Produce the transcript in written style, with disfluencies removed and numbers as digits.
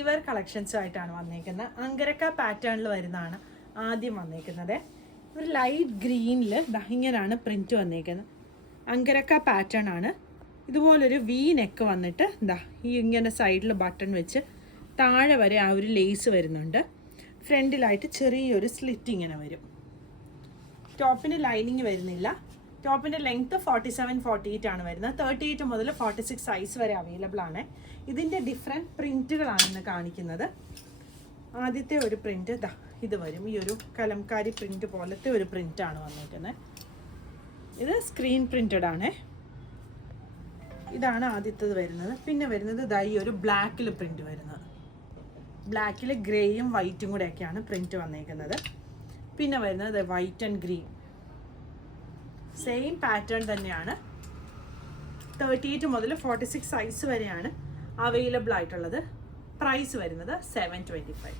ഇവർ കളക്ഷൻസുമായിട്ടാണ് വന്നേക്കുന്നത്. അങ്കരക്ക പാറ്റേണിൽ വരുന്നതാണ് ആദ്യം വന്നേക്കുന്നത്. ഒരു ലൈറ്റ് ഗ്രീനിൽ ഇങ്ങനെയാണ് പ്രിൻറ്റ് വന്നേക്കുന്നത്. അങ്കരക്ക പാറ്റേൺ ആണ്. ഇതുപോലൊരു വി നെക്ക് വന്നിട്ട് ഈ ഇങ്ങനെ സൈഡിൽ ബട്ടൺ വെച്ച് താഴെ വരെ ആ ഒരു ലേസ് വരുന്നുണ്ട്. ഫ്രണ്ടിലായിട്ട് ചെറിയൊരു സ്ലിറ്റ് ഇങ്ങനെ വരും. ടോപ്പിന് ലൈനിങ് വരുന്നില്ല. ടോപ്പിൻ്റെ ലെങ്ത്ത് 47-48 ആണ് വരുന്നത്. 38 മുതൽ 46 സൈസ് വരെ അവൈലബിൾ ആണ്. ഇതിൻ്റെ ഡിഫറെൻറ്റ് പ്രിൻറ്റുകളാണ് ഇന്ന് കാണിക്കുന്നത്. ആദ്യത്തെ ഒരു പ്രിൻറ്റ് ഇത് വരും. ഈ ഒരു കലംകാരി പ്രിൻറ്റ് പോലത്തെ ഒരു പ്രിൻറ്റാണ് വന്നിരിക്കുന്നത്. ഇത് സ്ക്രീൻ പ്രിൻറ്റഡ് ആണ്. ഇതാണ് ആദ്യത്തേത് വരുന്നത്. പിന്നെ വരുന്നത് ഈ ഒരു ബ്ലാക്കിൽ പ്രിൻറ്റ് വരുന്നത്. ബ്ലാക്കിൽ ഗ്രേയും വൈറ്റും കൂടെയൊക്കെയാണ് പ്രിൻറ്റ് വന്നേക്കുന്നത്. പിന്നെ വരുന്നത് white and green, same pattern തന്നെയാണ്. 38 മുതൽ 46 സൈസ് വരെയാണ് അവൈലബിൾ ആയിട്ടുള്ളത്. പ്രൈസ് വരുന്നത് 725.